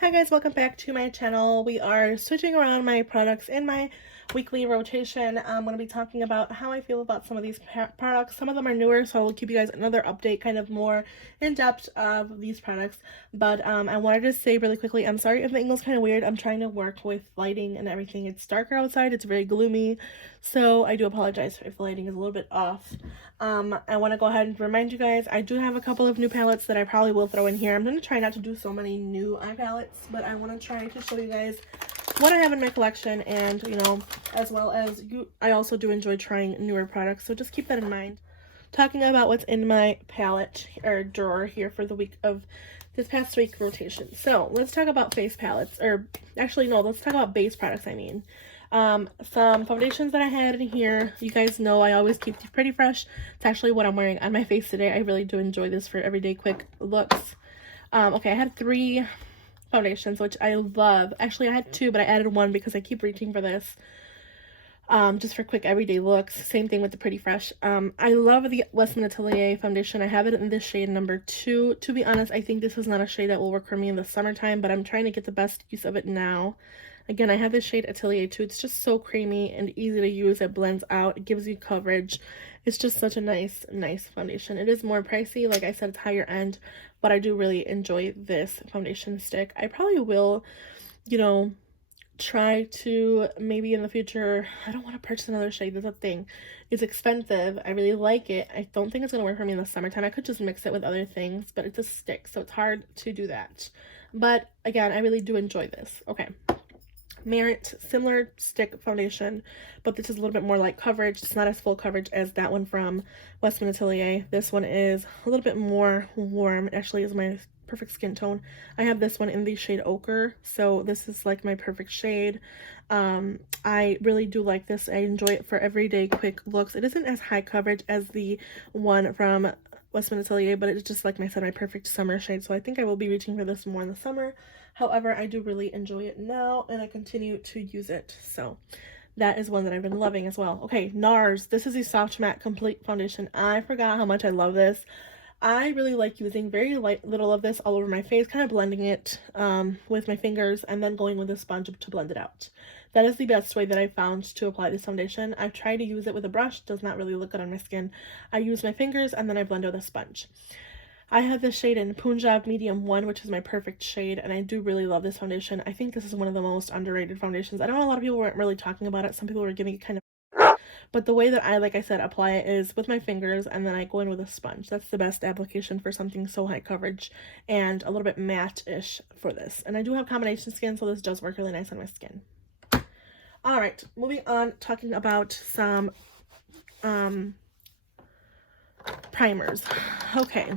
Hi guys, welcome back to my channel. We are switching around my products in my weekly rotation. I'm going to be talking about how I feel about some of these products. Some of them are newer, so I will give you guys another update, kind of more in depth of these products. But I wanted to say really quickly, I'm sorry if the angle's kind of weird. I'm trying to work with lighting and everything. It's darker outside, it's very gloomy, so I do apologize if the lighting is a little bit off. I want to go ahead and remind you guys, I do have a couple of new palettes that I probably will throw in here. I'm going to try not to do so many new eye palettes, but I want to try to show you guys what I have in my collection, and as well as I also do enjoy trying newer products, so just keep that in mind. Talking about what's in my palette or drawer here for the week of this past week rotation. So let's talk about face palettes, or actually no, let's talk about base products. Some foundations that I had in here. You guys know I always keep these pretty fresh. It's actually what I'm wearing on my face today. I really do enjoy this for everyday quick looks. Okay, I had 3 foundations, which I love. Actually, I had 2, but I added 1 because I keep reaching for this. Just for quick everyday looks. Same thing with the Pretty Fresh. I love the Westman Atelier foundation. I have it in this shade number 2. To be honest, I think this is not a shade that will work for me in the summertime, but I'm trying to get the best use of it now. Again, I have this shade Atelier 2. It's just so creamy and easy to use. It blends out. It gives you coverage. It's just such a nice foundation. It is more pricey. Like I said, it's higher end, but I do really enjoy this foundation stick. I probably will, try to maybe in the future. I don't want to purchase another shade. That's a thing. It's expensive. I really like it. I don't think it's going to work for me in the summertime. I could just mix it with other things, but it's a stick, so it's hard to do that. But again, I really do enjoy this. Okay. Merit, similar stick foundation, but this is a little bit more like coverage. It's not as full coverage as that one from Westman Atelier. This one is a little bit more warm. It actually is my perfect skin tone. I have this one in the shade Ochre, so this is like my perfect shade. I really do like this. I enjoy it for everyday quick looks. It isn't as high coverage as the one from Westman Atelier, but it's just, like I said, my perfect summer shade, so I think I will be reaching for this more in the summer. However, I do really enjoy it now, and I continue to use it, so that is one that I've been loving as well. Okay, NARS. This is the Soft Matte Complete Foundation. I forgot how much I love this. I really like using very little of this all over my face, kind of blending it with my fingers, and then going with a sponge to blend it out. That is the best way that I found to apply this foundation. I've tried to use it with a brush. It does not really look good on my skin. I use my fingers, and then I blend with a sponge. I have this shade in Punjab Medium 1, which is my perfect shade, and I do really love this foundation. I think this is one of the most underrated foundations. I know a lot of people weren't really talking about it. Some people were giving it kind of, but the way that I, like I said, apply it is with my fingers, and then I go in with a sponge. That's the best application for something so high coverage and a little bit matte-ish for this. And I do have combination skin, so this does work really nice on my skin. All right, moving on, talking about some primers. Okay,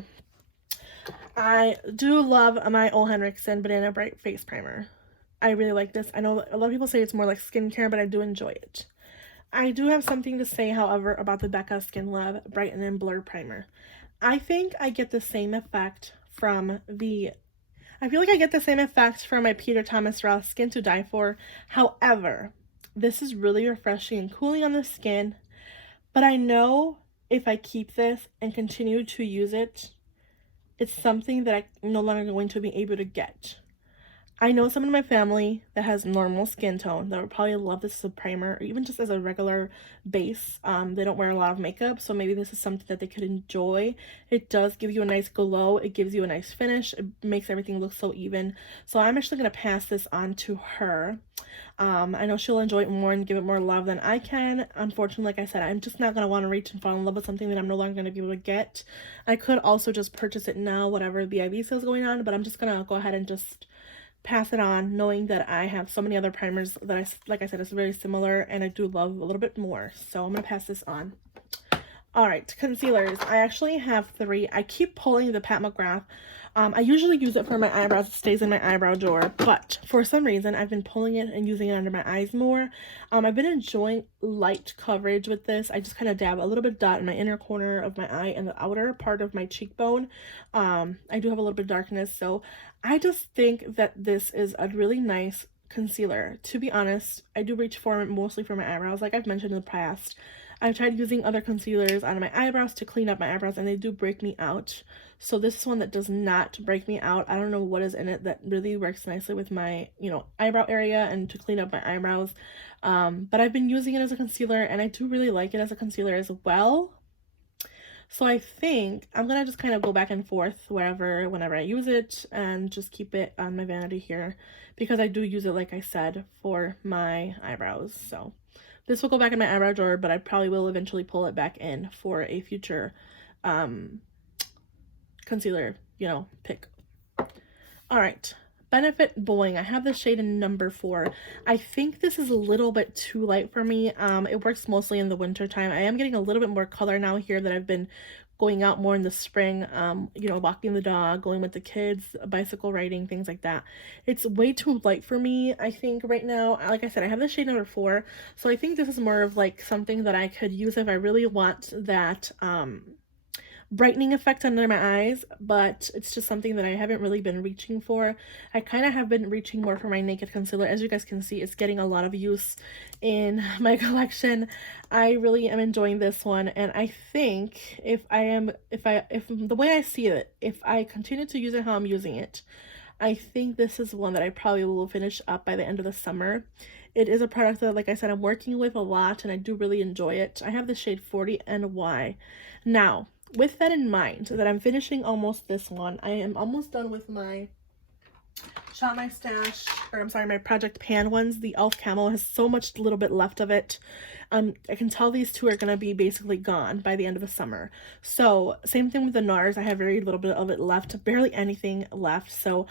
I do love my Ole Henriksen Banana Bright Face Primer. I really like this. I know a lot of people say it's more like skincare, but I do enjoy it. I do have something to say, however, about the Becca Skin Lab Brighten and Blur Primer. I think I get the same effect from I feel like I get the same effect from my Peter Thomas Roth Skin to Die For. However, this is really refreshing and cooling on the skin, but I know if I keep this and continue to use it, it's something that I'm no longer going to be able to get. I know someone in my family that has normal skin tone that would probably love this as a primer, or even just as a regular base. They don't wear a lot of makeup, so maybe this is something that they could enjoy. It does give you a nice glow. It gives you a nice finish. It makes everything look so even. So I'm actually going to pass this on to her. I know she'll enjoy it more and give it more love than I can. Unfortunately, like I said, I'm just not going to want to reach and fall in love with something that I'm no longer going to be able to get. I could also just purchase it now, whatever the IV sale is going on, but I'm just going to go ahead and just pass it on, knowing that I have so many other primers that like I said, it's very similar, and I do love a little bit more. So I'm going to pass this on. All right, concealers. I actually have 3. I keep pulling the Pat McGrath. I usually use it for my eyebrows. It stays in my eyebrow drawer, but for some reason, I've been pulling it and using it under my eyes more. I've been enjoying light coverage with this. I just kind of dab a little bit dot in my inner corner of my eye and the outer part of my cheekbone. I do have a little bit of darkness, so I just think that this is a really nice concealer. To be honest, I do reach for it mostly for my eyebrows, like I've mentioned in the past. I've tried using other concealers on my eyebrows to clean up my eyebrows, and they do break me out. So this is one that does not break me out. I don't know what is in it that really works nicely with my, eyebrow area and to clean up my eyebrows. But I've been using it as a concealer, and I do really like it as a concealer as well. So I think I'm gonna just kind of go back and forth whenever I use it, and just keep it on my vanity here, because I do use it, like I said, for my eyebrows. So this will go back in my eyebrow drawer, but I probably will eventually pull it back in for a future concealer, pick. All right. Benefit Bowling. I have the shade in number 4. I think this is a little bit too light for me. It works mostly in the winter time. I am getting a little bit more color now here that I've been going out more in the spring, walking the dog, going with the kids, bicycle riding, things like that. It's way too light for me, I think, right now. Like I said, I have the shade number 4, so I think this is more of like something that I could use if I really want that brightening effect under my eyes, but it's just something that I haven't really been reaching for. I kind of have been reaching more for my Naked Concealer. As you guys can see, it's getting a lot of use in my collection. I really am enjoying this one, and I think if the way I see it, if I continue to use it how I'm using it, I think this is one that I probably will finish up by the end of the summer. It is a product that, like I said, I'm working with a lot, and I do really enjoy it. I have the shade 40 NY. Now, with that in mind, that I'm finishing almost this one, I am almost done with my Shop My Stash, my Project Pan ones. The e.l.f. Camo has so much little bit left of it. I can tell these two are going to be basically gone by the end of the summer. So, same thing with the NARS. I have very little bit of it left, barely anything left. So,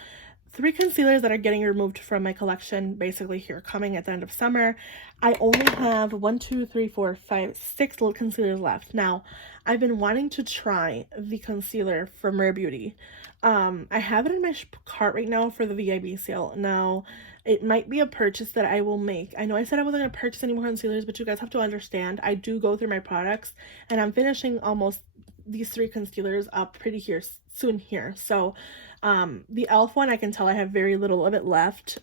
3 concealers that are getting removed from my collection basically here coming at the end of summer. I only have 6 little concealers left. Now, I've been wanting to try the concealer from Rare Beauty. I have it in my cart right now for the VIB sale. Now, it might be a purchase that I will make. I know I said I wasn't going to purchase any more concealers, but you guys have to understand, I do go through my products, and I'm finishing almost these 3 concealers up pretty soon here. So, the e.l.f. one, I can tell I have very little of it left,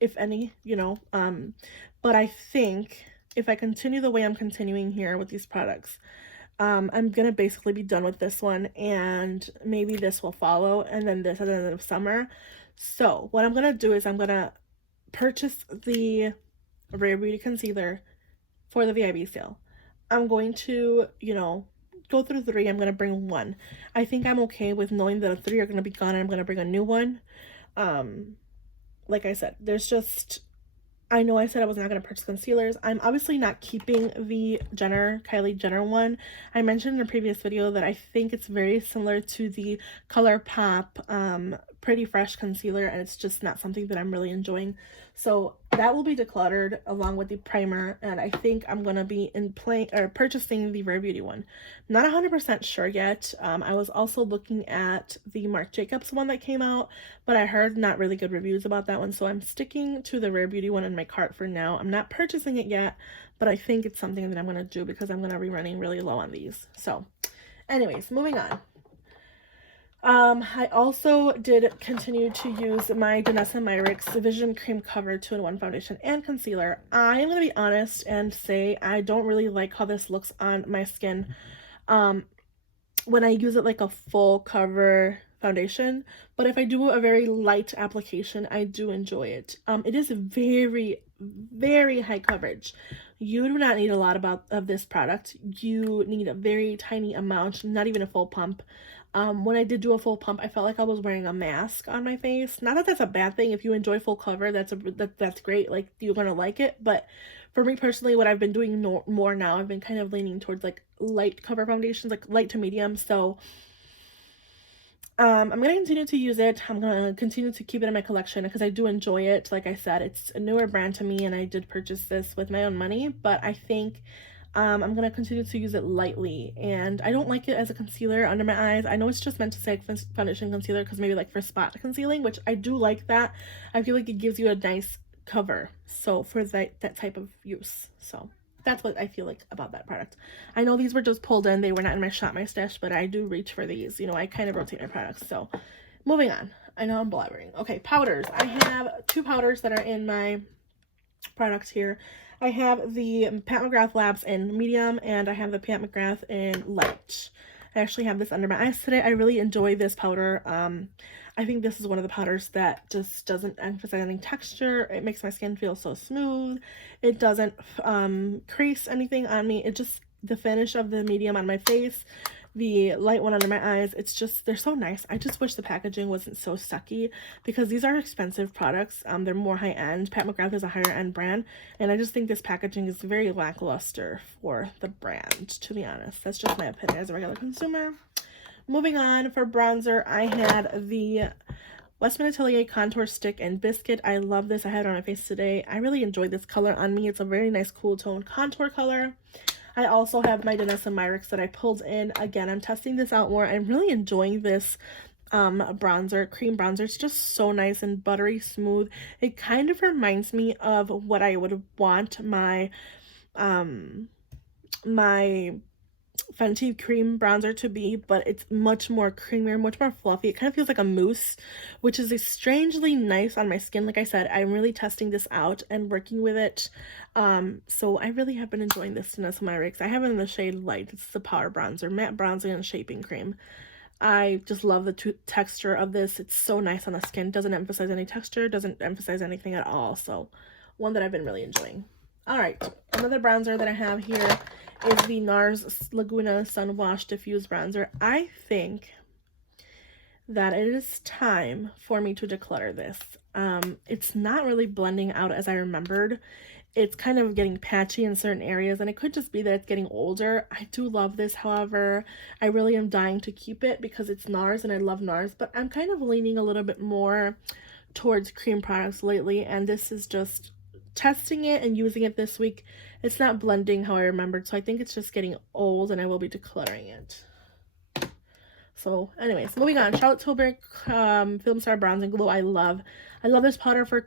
if any, but I think if I continue the way I'm continuing here with these products, I'm gonna basically be done with this one, and maybe this will follow, and then this at the end of summer. So what I'm gonna do is I'm gonna purchase the Rare Beauty concealer for the VIB sale. I'm going to, go through 3. I'm going to bring 1. I think I'm okay with knowing that 3 are going to be gone, and I'm going to bring a new one. Like I said, I know I said I was not going to purchase concealers. I'm obviously not keeping the Kylie Jenner one. I mentioned in a previous video that I think it's very similar to the ColourPop Pretty Fresh concealer, and it's just not something that I'm really enjoying. So that will be decluttered along with the primer, and I think I'm going to be purchasing the Rare Beauty one. Not 100% sure yet. I was also looking at the Marc Jacobs one that came out, but I heard not really good reviews about that one, so I'm sticking to the Rare Beauty one in my cart for now. I'm not purchasing it yet, but I think it's something that I'm going to do because I'm going to be running really low on these. So anyways, moving on. I also did continue to use my Danessa Myricks Vision Cream Cover 2-in-1 foundation and concealer. I am going to be honest and say I don't really like how this looks on my skin when I use it like a full cover foundation, but if I do a very light application, I do enjoy it. It is very, very high coverage. You do not need a lot of this product. You need a very tiny amount, not even a full pump. When I did do a full pump, I felt like I was wearing a mask on my face. Not that that's a bad thing. If you enjoy full cover, that's great. Like, you're gonna like it. But for me personally, what I've been doing more now, I've been kind of leaning towards like light cover foundations, like light to medium. So I'm gonna continue to use it. I'm gonna continue to keep it in my collection because I do enjoy it. Like I said, it's a newer brand to me, and I did purchase this with my own money, but I think I'm going to continue to use it lightly, and I don't like it as a concealer under my eyes. I know it's just meant to say foundation concealer because maybe like for spot concealing, which I do like that. I feel like it gives you a nice cover, so for that type of use. So that's what I feel like about that product. I know these were just pulled in. They were not in my Shop My Stash, but I do reach for these. I kind of rotate my products. So moving on. I know I'm blabbering. Okay, powders. I have 2 powders that are in my products here. I have the Pat McGrath Labs in medium, and I have the Pat McGrath in light. I actually have this under my eyes today. I really enjoy this powder. I think this is one of the powders that just doesn't emphasize any texture. It makes my skin feel so smooth. It doesn't crease anything on me. It just, the finish of the medium on my face, the light one under my eyes, it's just, they're so nice. I just wish the packaging wasn't so sucky, because these are expensive products. They're more high-end. Pat McGrath is a higher-end brand, and I just think this packaging is very lackluster for the brand, to be honest. That's just my opinion as a regular consumer. Moving on, for bronzer, I had the Westman Atelier Contour Stick in Biscuit. I love this. I had it on my face today. I really enjoyed this color on me. It's a very nice cool tone contour color. I also have my Danessa Myricks that I pulled in. Again, I'm testing this out more. I'm really enjoying this bronzer, cream bronzer. It's just so nice and buttery smooth. It kind of reminds me of what I would want my my Fenty cream bronzer to be, but it's much more creamier, much more fluffy. It kind of feels like a mousse, which is strangely nice on my skin. Like I said, I'm really testing this out and working with it. So I really have been enjoying this Danessa Myricks. I have it in the shade Light. It's the powder bronzer, matte bronzing and shaping cream. I just love the texture of this. It's so nice on the skin. Doesn't emphasize any texture, doesn't emphasize anything at all. So one that I've been really enjoying. All right, another bronzer that I have here is the NARS Laguna Sun Wash Diffuse Bronzer. I think that it is time for me to declutter this. It's not really blending out as I remembered. It's kind of getting patchy in certain areas, and it could just be that it's getting older. I do love this, however. I really am dying to keep it because it's NARS and I love NARS, but I'm kind of leaning a little bit more towards cream products lately, and this is just testing it and using it this week. It's not blending how I remembered, so I think it's just getting old and I will be decluttering it. So anyways, moving on. Charlotte Tilbury Film Star Bronzing Glow. I love this powder for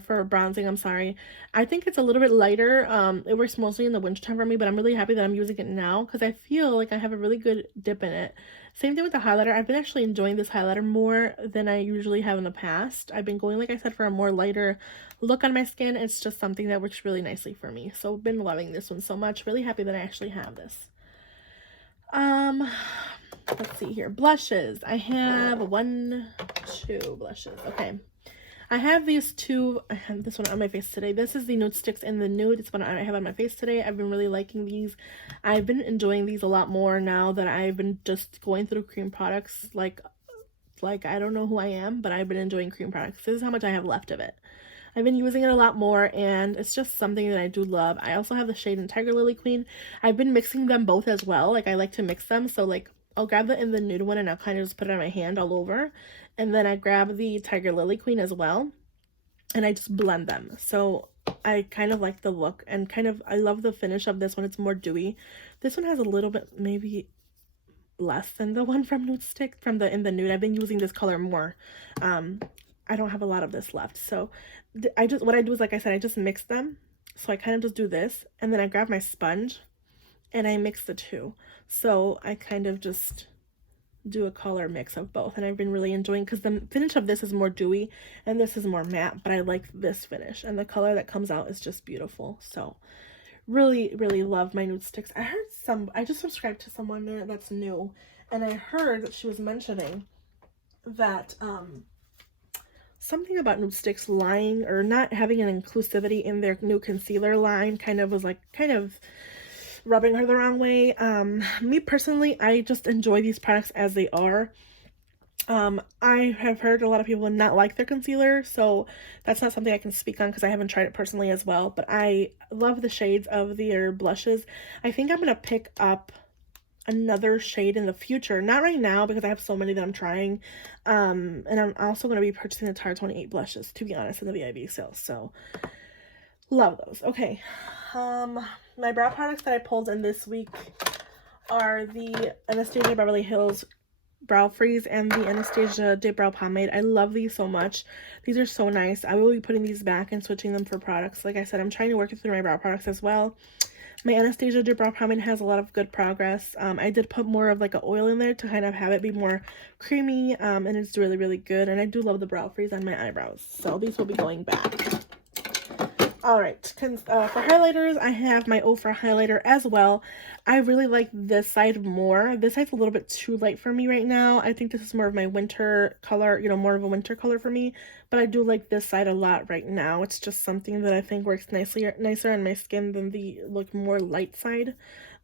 for bronzing. I'm sorry. I think it's a little bit lighter. It works mostly in the wintertime for me, but I'm really happy that I'm using it now because I feel like I have a really good dip in it. Same thing with the highlighter. I've been actually enjoying this highlighter more than I usually have in the past. I've been going, like I said, for a more lighter look on my skin. It's just something that works really nicely for me. So I've been loving this one so much. Really happy that I actually have this. Let's see here. Blushes. I have 2 blushes. Okay. I have these two. I have this one on my face today. This is the Nudestix in the Nude. It's one I have on my face today. I've been really liking these. I've been enjoying these a lot more now that I've been just going through cream products. Like I don't know who I am, but I've been enjoying cream products. This is how much I have left of it. I've been using it a lot more, and it's just something that I do love. I also have the shade in Tiger Lily Queen. I've been mixing them both as well. Like, I like to mix them. So, like, I'll grab the in the Nude one, and I'll kind of just put it on my hand all over. And then I grab the Tiger Lily Queen as well, and I just blend them. So I kind of like the look, and I love the finish of this one. It's more dewy. This one has a little bit, maybe less than the one from Nudestix, from the in the Nude. I've been using this color more. I don't have a lot of this left. So what I do is, like I said, I just mix them. So I kind of just do this, and then I grab my sponge and I mix the two. So I kind of just do a color mix of both, and I've been really enjoying, because the finish of this is more dewy and this is more matte, but I like this finish, and the color that comes out is just beautiful. So really love my Nudestix. I just subscribed to someone that's new, and I heard that she was mentioning that something about Nudestix lying or not having an inclusivity in their new concealer line kind of rubbing her the wrong way. Me personally, I just enjoy these products as they are. I have heard a lot of people not like their concealer, so that's not something I can speak on because I haven't tried it personally as well, but I love the shades of their blushes. I think I'm going to pick up another shade in the future, not right now because I have so many that I'm trying, and I'm also going to be purchasing the Tarte 28 blushes, to be honest, in the VIB sales, so love those. Okay, my brow products that I pulled in this week are the Anastasia Beverly Hills Brow Freeze and the Anastasia Dip Brow Pomade. I love these so much. These are so nice. I will be putting these back and switching them for products. Like I said, I'm trying to work through my brow products as well. My Anastasia Dip Brow Pomade has a lot of good progress. I did put more of like an oil in there to kind of have it be more creamy, and it's really good. And I do love the Brow Freeze on my eyebrows. So these will be going back. All right, for highlighters, I have my Ofra highlighter as well. I really like this side more. This side's a little bit too light for me right now. I think this is more of my winter color, you know, more of a winter color for me. But I do like this side a lot right now. It's just something that I think works nicer on my skin than the more light side.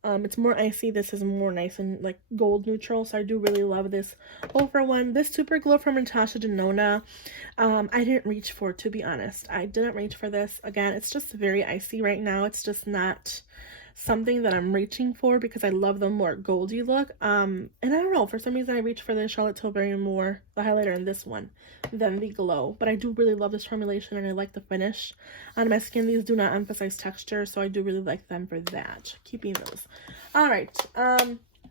It's more icy. This is more nice and like gold neutral, so I do really love this Ofra one. This Super Glow from Natasha Denona, I didn't reach for, to be honest. I didn't reach for this. Again, it's just very icy right now. It's just not something that I'm reaching for because I love the more goldy look. And I don't know, for some reason I reach for the Charlotte Tilbury more, the highlighter in this one, than the glow. But I do really love this formulation and I like the finish on my skin. These do not emphasize texture, so I do really like them for that. Keeping those. All right,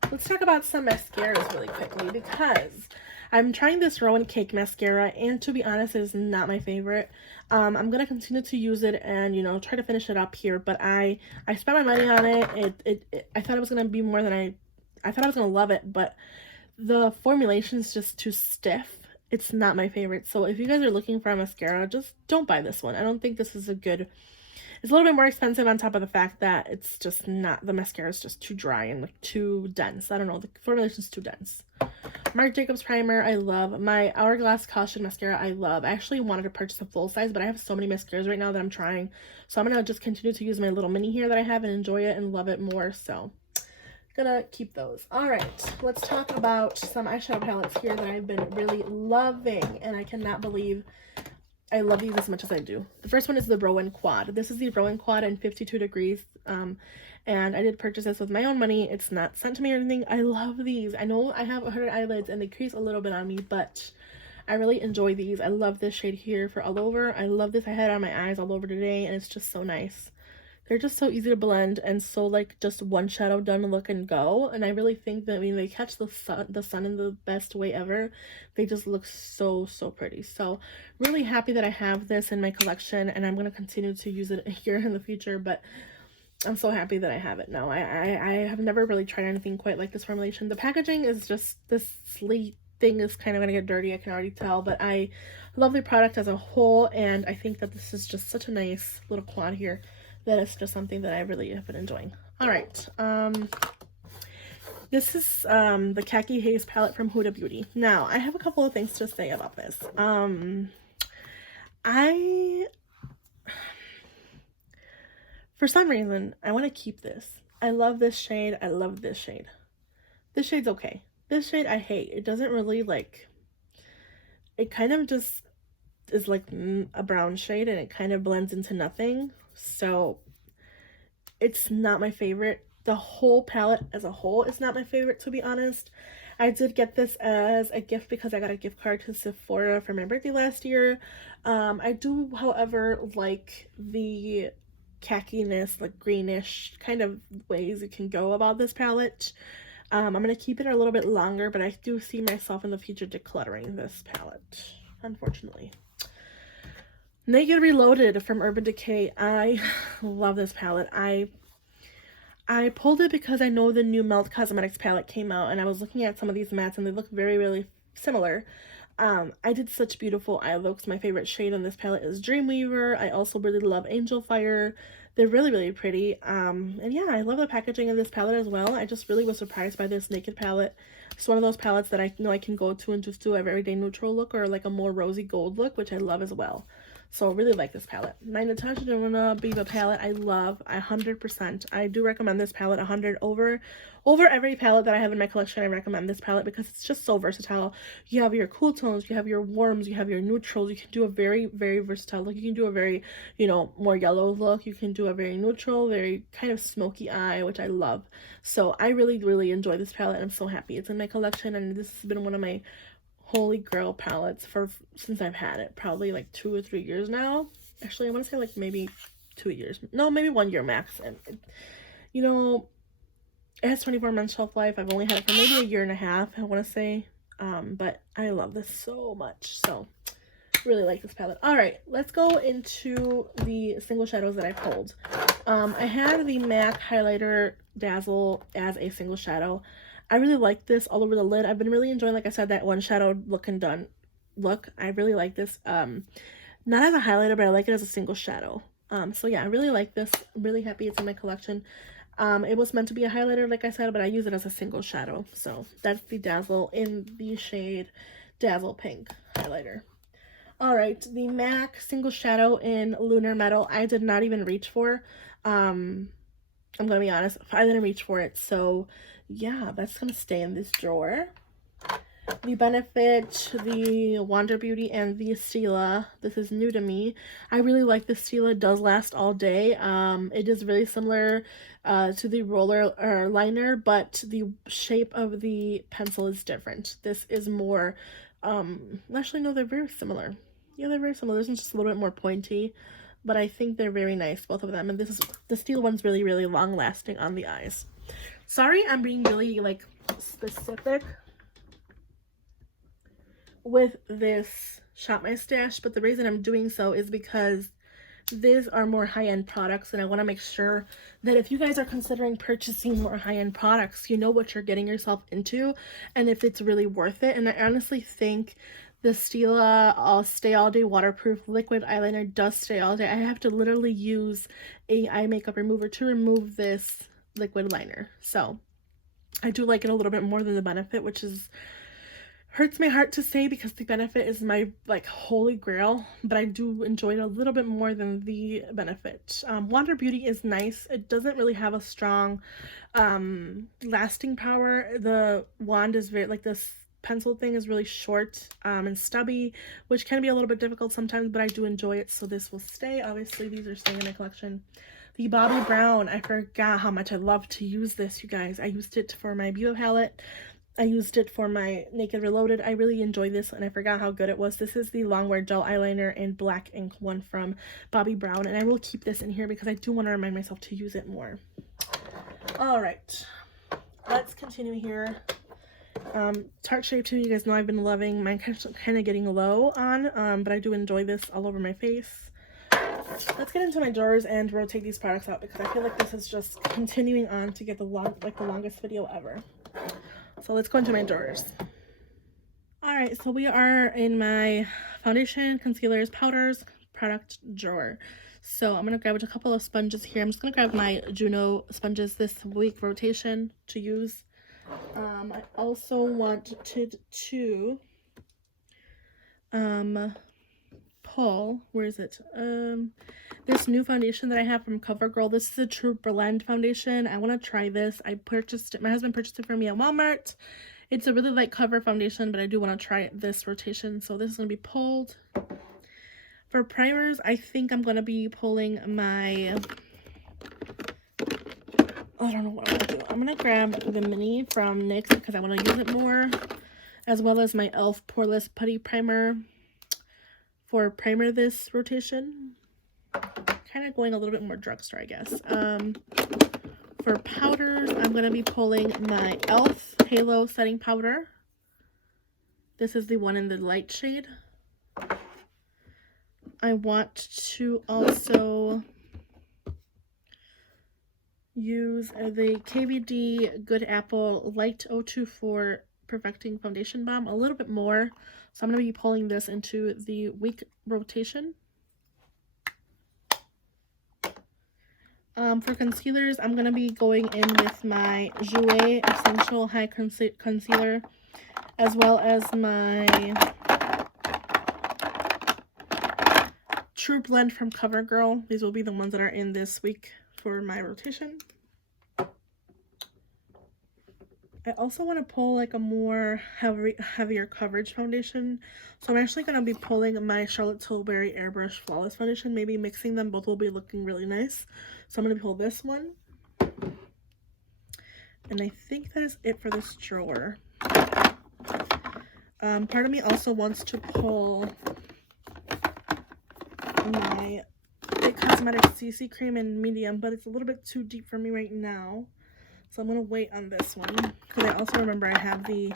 let's talk about some mascaras really quickly because I'm trying this Rowan Cake mascara, and to be honest, it is not my favorite. I'm gonna continue to use it and, you know, try to finish it up here, but I spent my money on it. I thought it was gonna be more than I thought I was gonna love it, but the formulation is just too stiff. It's not my favorite. So if you guys are looking for a mascara, just don't buy this one. I don't think this is a good. It's a little bit more expensive on top of the fact that it's just not, the mascara is just too dry and like too dense. I don't know, the formulation is too dense. Marc Jacobs primer, I love. My Hourglass Caution mascara, I love. I actually wanted to purchase a full size, but I have so many mascaras right now that I'm trying. So I'm going to just continue to use my little mini here that I have and enjoy it and love it more. So gonna keep those. All right, let's talk about some eyeshadow palettes here that I've been really loving, and I cannot believe I love these as much as I do. The first one is the Rowan Quad. This is the Rowan Quad in 52 degrees. And I did purchase this with my own money. It's not sent to me or anything. I love these. I know I have 100 eyelids and they crease a little bit on me, but I really enjoy these. I love this shade here for all over. I love this. I had it on my eyes all over today, and it's just so nice. They're just so easy to blend and so like just one shadow done, look and go. And I really think that when they catch the sun in the best way ever, they just look so pretty. So really happy that I have this in my collection, and I'm going to continue to use it here in the future, but I'm so happy that I have it now. I have never really tried anything quite like this formulation. The packaging is just, this sleek thing is kind of going to get dirty, I can already tell, but I love the product as a whole, and I think that this is just such a nice little quad here that it's just something that I really have been enjoying. All right, this is the Khaki Haze palette from Huda Beauty. Now, I have a couple of things to say about this. For some reason, I want to keep this. I love this shade. I love this shade. This shade's okay. This shade I hate. It doesn't really like, it kind of just is like a brown shade, and it kind of blends into nothing. So it's not my favorite. The whole palette as a whole is not my favorite, to be honest. I did get this as a gift because I got a gift card to Sephora for my birthday last year. I do, however, like the khaki-ness, like greenish kind of ways you can go about this palette. I'm going to keep it a little bit longer, but I do see myself in the future decluttering this palette, unfortunately. Naked Reloaded from Urban Decay. I love this palette. I pulled it because I know the new Melt Cosmetics palette came out, and I was looking at some of these mattes and they look really similar. I did such beautiful eye looks. My favorite shade on this palette is Dreamweaver. I also really love Angel Fire. They're really pretty. And yeah, I love the packaging of this palette as well. I just really was surprised by this Naked palette. It's one of those palettes that I know I can go to and just do a everyday neutral look or like a more rosy gold look, which I love as well. So I really like this palette. My Natasha Denona Biba palette, I love 100%. I do recommend this palette 100 over every palette that I have in my collection. I recommend this palette because it's just so versatile. You have your cool tones, you have your warms, you have your neutrals. You can do a very versatile look. You can do a very, you know, more yellow look. You can do a very neutral, very kind of smoky eye, which I love. So I really enjoy this palette, and I'm so happy it's in my collection, and this has been one of my holy grail palettes since I've had it, probably like 2 or 3 years now. Actually, I want to say like maybe 2 years. No, maybe 1 year max. And you know, it has 24 months shelf life. I've only had it for maybe a year and a half, I want to say. But I love this so much. So really like this palette. All right, let's go into the single shadows that I pulled. I had the MAC highlighter Dazzle as a single shadow. I really like this all over the lid. I've been really enjoying, like I said, that one shadow look and done look. I really like this. Not as a highlighter, but I like it as a single shadow. So yeah, I really like this. I'm really happy it's in my collection. It was meant to be a highlighter, like I said, but I use it as a single shadow. So that's the Dazzle in the shade Dazzle Pink highlighter. All right, the MAC single shadow in Lunar Metal, I did not even reach for. I'm gonna be honest, I didn't reach for it. So yeah, that's gonna stay in this drawer. The Benefit, the Wander Beauty, and the Stila. This is new to me. I really like the Stila. It does last all day. It is really similar to the roller or liner, but the shape of the pencil is different. This is more, actually no, they're very similar. Yeah, they're very similar. This one's just a little bit more pointy, but I think they're very nice, both of them. And this is, the Stila one's really, really long lasting on the eyes. Sorry, I'm being really like specific with this Shop My Stash, but the reason I'm doing so is because these are more high-end products, and I want to make sure that if you guys are considering purchasing more high-end products, you know what you're getting yourself into and if it's really worth it. And I honestly think the Stila Stay All Day Waterproof Liquid Eyeliner does stay all day. I have to literally use a eye makeup remover to remove this liquid liner. So I do like it a little bit more than the Benefit, which is hurts my heart to say because the Benefit is my like holy grail, but I do enjoy it a little bit more than the Benefit. Wander Beauty is nice. It doesn't really have a strong lasting power. The wand is very, like, this pencil thing is really short and stubby, which can be a little bit difficult sometimes, but I do enjoy it, so this will stay. Obviously these are staying in my collection. The Bobbi Brown, I forgot how much I love to use this, you guys. I used it for my Beauty palette. I used it for my Naked Reloaded. I really enjoy this, and I forgot how good it was. This is the Longwear Gel Eyeliner in Black Ink one from Bobbi Brown, and I will keep this in here because I do want to remind myself to use it more. All right, let's continue here. Tarte Shape 2, you guys know I've been loving. Mine kind of getting low on, but I do enjoy this all over my face. Let's get into my drawers and rotate these products out because I feel like this is just continuing on to get the longest video ever. So let's go into my drawers. Alright, so we are in my foundation, concealers, powders, product drawer. So I'm going to grab a couple of sponges here. I'm just going to grab my Juno sponges this week rotation to use. I also wanted to pull, where is it? This new foundation that I have from CoverGirl. This is a True Blend foundation. I want to try this. I purchased it. My husband purchased it for me at Walmart. It's a really light cover foundation, but I do want to try this rotation. So this is going to be pulled. For primers, I think I'm going to be pulling my, I don't know what I'm going to do. I'm going to grab the mini from NYX because I want to use it more, as well as my e.l.f. Poreless Putty Primer for primer this rotation. Kind of going a little bit more drugstore, I guess. For powders, I'm going to be pulling my e.l.f. Halo Setting Powder. This is the one in the light shade. I want to also use the KVD Good Apple Light 024 Perfecting Foundation Balm a little bit more. So I'm going to be pulling this into the week rotation. For concealers, I'm going to be going in with my Jouer Essential High Concealer, as well as my True Blend from CoverGirl. These will be the ones that are in this week for my rotation. I also want to pull like a more heavier coverage foundation. So I'm actually going to be pulling my Charlotte Tilbury Airbrush Flawless Foundation. Maybe mixing them, both will be looking really nice. So I'm going to pull this one. And I think that is it for this drawer. Part of me also wants to pull my It Cosmetics CC Cream in medium, but it's a little bit too deep for me right now. So I'm going to wait on this one, because I also remember I have the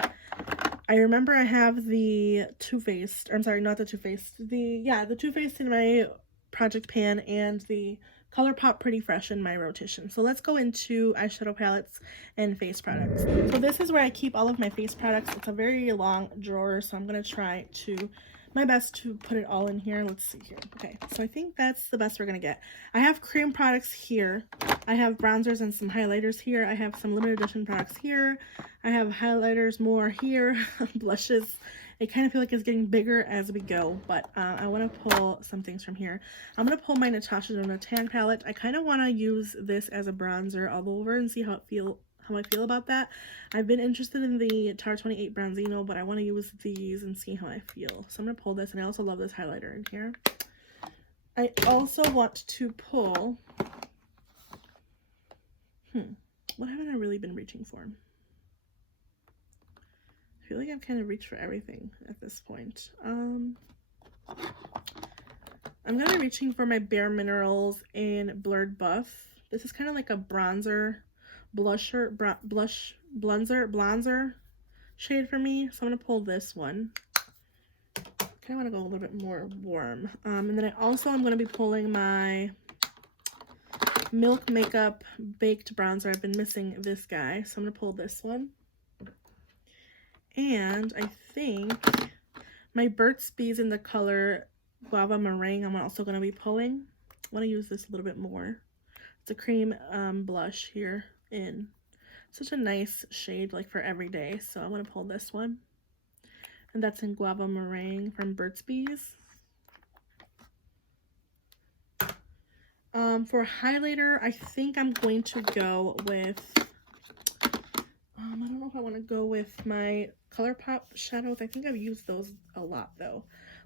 Too Faced, I'm sorry, not the Too Faced, the Too Faced in my project pan and the ColourPop Pretty Fresh in my rotation. So let's go into eyeshadow palettes and face products. So this is where I keep all of my face products. It's a very long drawer, so I'm going to try to my best to put it all in here. Let's see here. Okay, so I think that's the best we're gonna get. I have cream products here. I have bronzers and some highlighters here. I have some limited edition products here. I have highlighters more here. Blushes. I kind of feel like it's getting bigger as we go, but I want to pull some things from here. I'm going to pull my Natasha Denona Tan palette. I kind of want to use this as a bronzer all over and see how I feel about that. I've been interested in the Tarte 28 Bronzino, but I want to use these and see how I feel. So I'm going to pull this, and I also love this highlighter in here. I also want to pull... what haven't I really been reaching for? I feel like I've kind of reached for everything at this point. I'm going to be reaching for my Bare Minerals in Blurred Buff. This is kind of like a bronzer, bronzer shade for me. So I'm going to pull this one. I kind of want to go a little bit more warm. And then I also am going to be pulling my Milk Makeup Baked Bronzer. I've been missing this guy, so I'm going to pull this one. And I think my Burt's Bees in the color Guava Meringue I'm also going to be pulling. I want to use this a little bit more. It's a cream blush here in such a nice shade, like for every day. So I'm going to pull this one. And that's in Guava Meringue from Burt's Bees. For highlighter, I think I'm going to go with... I don't know if I want to go with my ColourPop shadows. I think I've used those a lot though.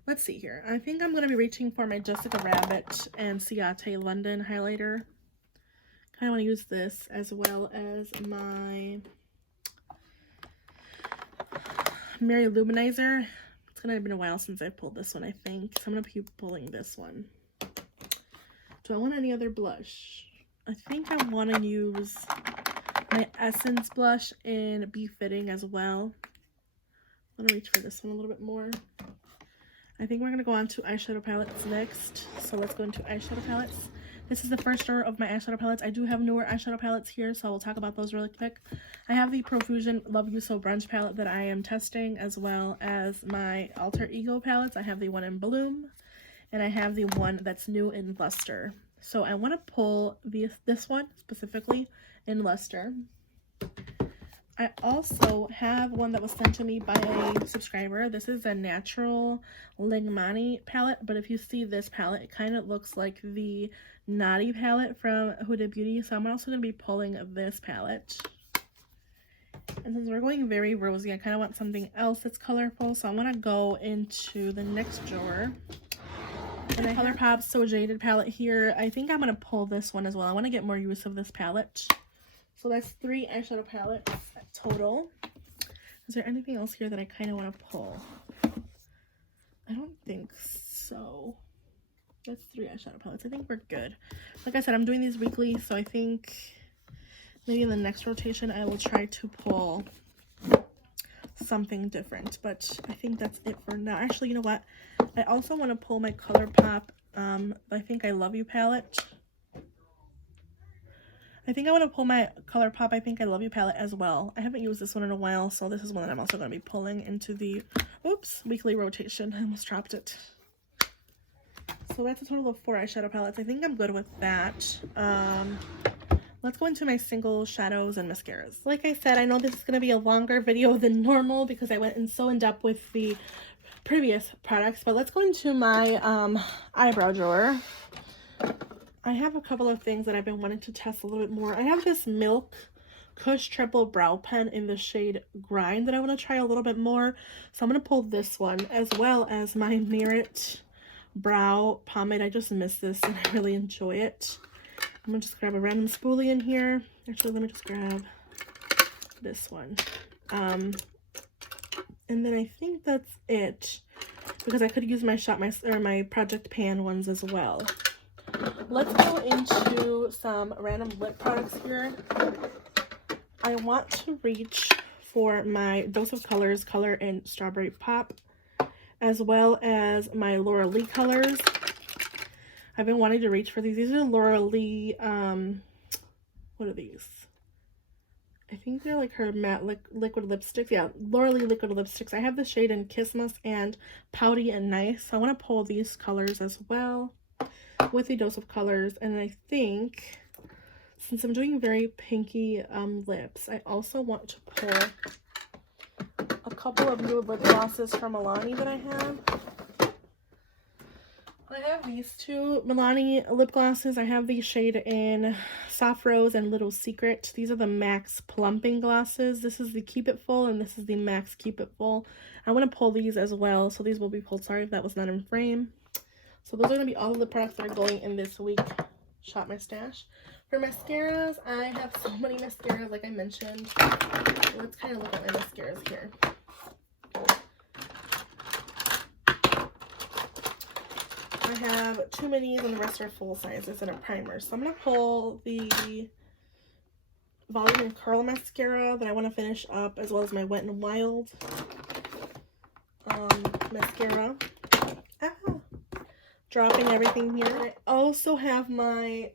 Let's see here. I think I'm going to be reaching for my Jessica Rabbit and Ciate London highlighter. Kind of want to use this as well as my Mary Luminizer. It's going to have been a while since I pulled this one, I think. So I'm going to keep pulling this one. Do I want any other blush? I think I want to use my Essence blush in Be Fitting as well. I'm going to reach for this one a little bit more. I think we're going to go on to eyeshadow palettes next. So let's go into eyeshadow palettes. This is the first drawer of my eyeshadow palettes. I do have newer eyeshadow palettes here, so we'll talk about those really quick. I have the Profusion Love You So Brunch palette that I am testing, as well as my Alter Ego palettes. I have the one in Bloom, and I have the one that's new in Luster. So I want to pull this one specifically in Luster. I also have one that was sent to me by a subscriber. This is a natural Lingmani palette, but if you see this palette, it kind of looks like the Naughty palette from Huda Beauty. So I'm also going to be pulling this palette. And since we're going very rosy, I kind of want something else that's colorful. So I'm going to go into the next drawer. And I ColourPop So Jaded palette here. I think I'm going to pull this one as well. I want to get more use of this palette. So that's 3 eyeshadow palettes total. Is there anything else here that I kind of want to pull? I don't think so. That's 3 eyeshadow palettes. I think we're good. Like I said, I'm doing these weekly, so I think maybe in the next rotation I will try to pull something different. But I think that's it for now. Actually, you know what? I also want to pull my ColourPop I Think I Love You palette. I think I want to pull my ColourPop I Think I Love You palette as well. I haven't used this one in a while, so this is one that I'm also going to be pulling into the, weekly rotation. I almost dropped it. So that's a total of 4 eyeshadow palettes. I think I'm good with that. Let's go into my single shadows and mascaras. Like I said, I know this is going to be a longer video than normal because I went so in depth with the previous products, but let's go into my eyebrow drawer. I have a couple of things that I've been wanting to test a little bit more. I have this Milk Kush Triple Brow Pen in the shade Grind that I want to try a little bit more. So I'm going to pull this one, as well as my Merit Brow Pomade. I just miss this and I really enjoy it. I'm going to just grab a random spoolie in here. Actually, let me just grab this one. And then I think that's it, because I could use my my Project Pan ones as well. Let's go into some random lip products here. I want to reach for my Dose of Colors Color in Strawberry Pop, as well as my Laura Lee colors. I've been wanting to reach for these. These are Laura Lee, what are these? I think they're like her matte liquid lipsticks. Yeah, Laura Lee liquid lipsticks. I have the shade in Kissmas and Pouty and Nice. So I want to pull these colors as well with a dose of colors. And I think since I'm doing very pinky lips, I also want to pull a couple of new lip glosses from Milani that I have. I have these two Milani lip glosses. I have the shade in Soft Rose and Little Secret. These are the Max Plumping glosses. This is the Keep It Full and this is the Max Keep It Full. I want to pull these as well, so these will be pulled. Sorry if that was not in frame. So those are going to be all of the products that are going in this week Shop My Stash. For mascaras, I have so many mascaras like I mentioned. Let's kind of look at my mascaras here. I have 2 minis and the rest are full sizes and a primer. So I'm going to pull the Volume and Curl mascara that I want to finish up, as well as my Wet n Wild mascara. Dropping everything here. I also have my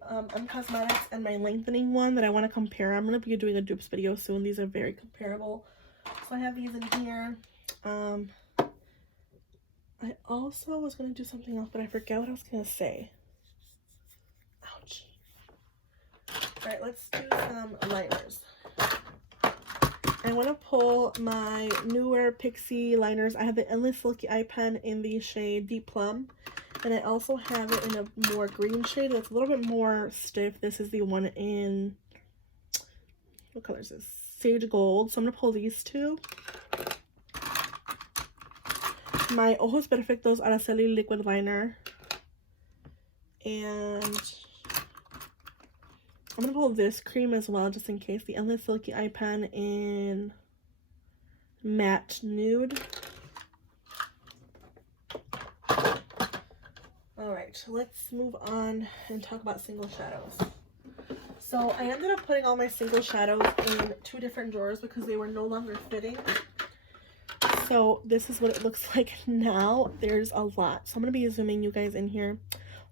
Cosmetics and my lengthening one that I want to compare. I'm going to be doing a dupes video soon. These are very comparable. So I have these in here. I also was going to do something else, but I forgot what I was going to say. Ouch. Alright, let's do some liners. I want to pull my newer Pixi liners. I have the Endless Silky Eye Pen in the shade Deep Plum. And I also have it in a more green shade that's a little bit more stiff. This is the one in, what color is this? Sage Gold. So I'm going to pull these two. My Ojos Perfectos Araceli liquid liner, and I'm gonna pull this cream as well just in case, the Endless Silky Eye Pen in Matte Nude. Alright, let's move on and talk about single shadows. So I ended up putting all my single shadows in 2 different drawers because they were no longer fitting. So this is what it looks like now. There's a lot. So I'm going to be zooming you guys in here,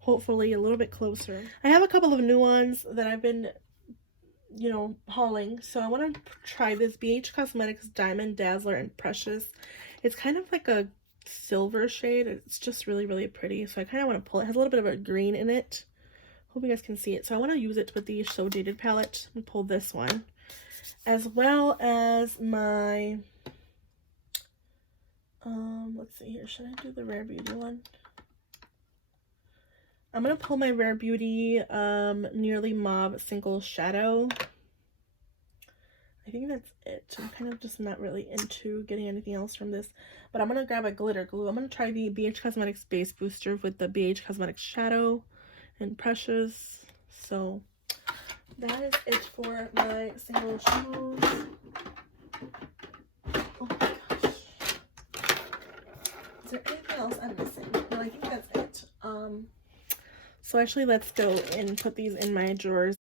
hopefully a little bit closer. I have a couple of new ones that I've been, you know, hauling. So I want to try this BH Cosmetics Diamond Dazzler in Precious. It's kind of like a silver shade. It's just really, really pretty. So I kind of want to pull it. It has a little bit of a green in it. Hope you guys can see it. So I want to use it with the So Dated palette and pull this one. As well as my... let's see here. Should I do the Rare Beauty one? I'm going to pull my Rare Beauty Nearly Mauve Single Shadow. I think that's it. I'm kind of just not really into getting anything else from this. But I'm going to grab a glitter glue. I'm going to try the BH Cosmetics Base Booster with the BH Cosmetics Shadow and Precious. So that is it for my single shadows. Oh my gosh. Is there anything else I'm missing? No, I think that's it. So actually let's go and put these in my drawers.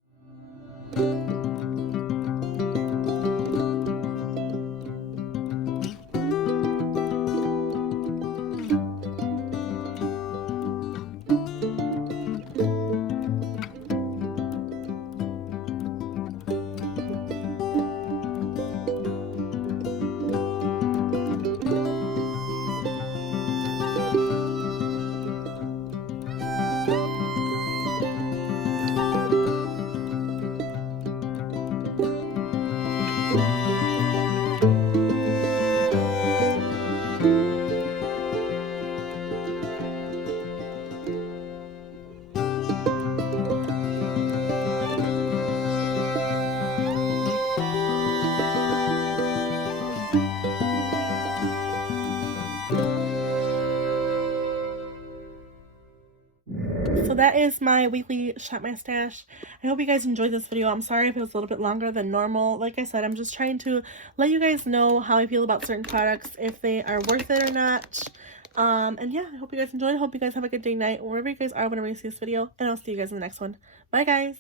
So that is my weekly Shop My Stash. I hope you guys enjoyed this video. I'm sorry if it was a little bit longer than normal. Like I said, I'm just trying to let you guys know how I feel about certain products, if they are worth it or not. And yeah, I hope you guys enjoyed. I hope you guys have a good day, night, wherever you guys are whenever you see this video. And I'll see you guys in the next one. Bye, guys.